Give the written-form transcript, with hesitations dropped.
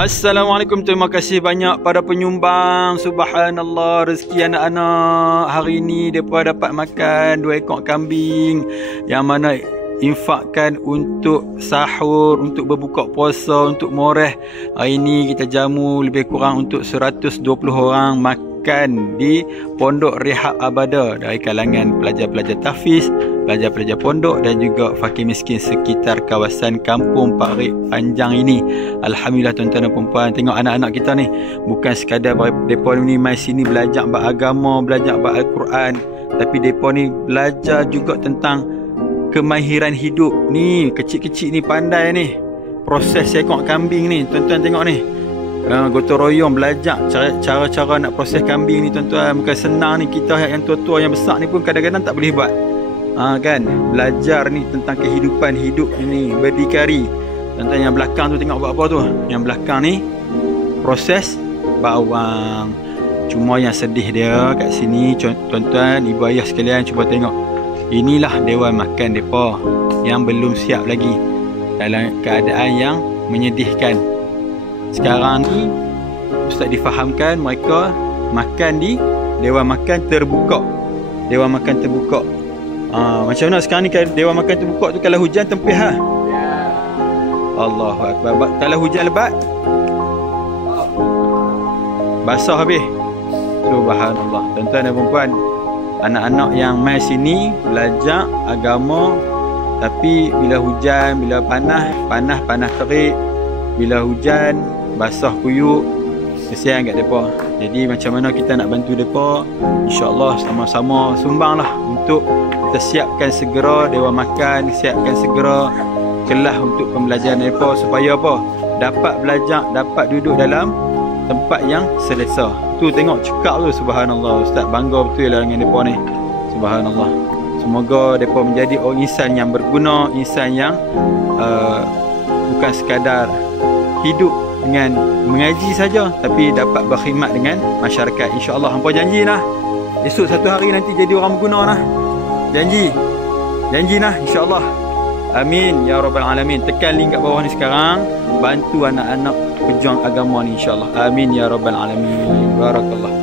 Assalamualaikum, terima kasih banyak pada penyumbang. Subhanallah, rezeki anak-anak hari ini mereka dapat makan 2 ekor kambing yang mana infakkan untuk sahur, untuk berbuka puasa, untuk moreh. Hari ini kita jamu lebih kurang untuk 120 orang makan di Pondok Rehab Abada dari kalangan pelajar-pelajar tahfiz, pelajar-pelajar pondok dan juga fakir miskin sekitar kawasan kampung Parit Panjang ini. Alhamdulillah tuan-tuan dan puan-puan, tengok anak-anak kita ni bukan sekadar mereka ni mai sini belajar beragama, belajar Al-Quran, tapi mereka ni belajar juga tentang kemahiran hidup. Ni kecil-kecil ni pandai ni proses ekor kambing ni, tuan-tuan tengok ni. Gotong royong belajar cara-cara nak proses kambing ni tuan-tuan. Bukan senang ni, kita yang tua-tua yang besar ni pun kadang-kadang tak boleh buat. Kan belajar ni tentang kehidupan hidup ini berdikari. Tuan-tuan yang belakang tu tengok buat apa tu? Yang belakang ni proses bawang. Cuma yang sedih dia kat sini tuan-tuan, ibu ayah sekalian, cuba tengok. Inilah dewan makan depa yang belum siap lagi, dalam keadaan yang menyedihkan. Sekarang ni Ustaz difahamkan mereka makan di dewan makan terbuka. Dewan makan terbuka. Macam mana sekarang ni dewan makan terbuka tu kalau hujan tempih ha? Ya. Allahu Akbar. Kalau hujan lebat basah habis. Subhanallah. Tuan-tuan dan puan-puan, anak-anak yang mai sini belajar agama, tapi bila hujan, bila panas terik, bila hujan basah kuyuk, kesian kat depa. Jadi macam mana kita nak bantu depa? InsyaAllah sama-sama sumbanglah untuk kita siapkan segera dewan makan, siapkan segera kelas untuk pembelajaran depa supaya apa? Dapat belajar, dapat duduk dalam tempat yang selesa. Tu tengok cekak tu, subhanallah. Ustaz bangga betul lah dengan depa ni. Subhanallah. Semoga depa menjadi orang insan yang berguna, insan yang bukan sekadar hidup dengan mengaji saja, tapi dapat berkhidmat dengan masyarakat. InsyaAllah. Hampa janji lah esok satu hari nanti jadi orang berguna lah. Janji lah insyaAllah. Amin ya rabbal alamin. Tekan link kat bawah ni sekarang, bantu anak-anak pejuang agama ni insyaAllah. Amin ya rabbal alamin. Barakallah.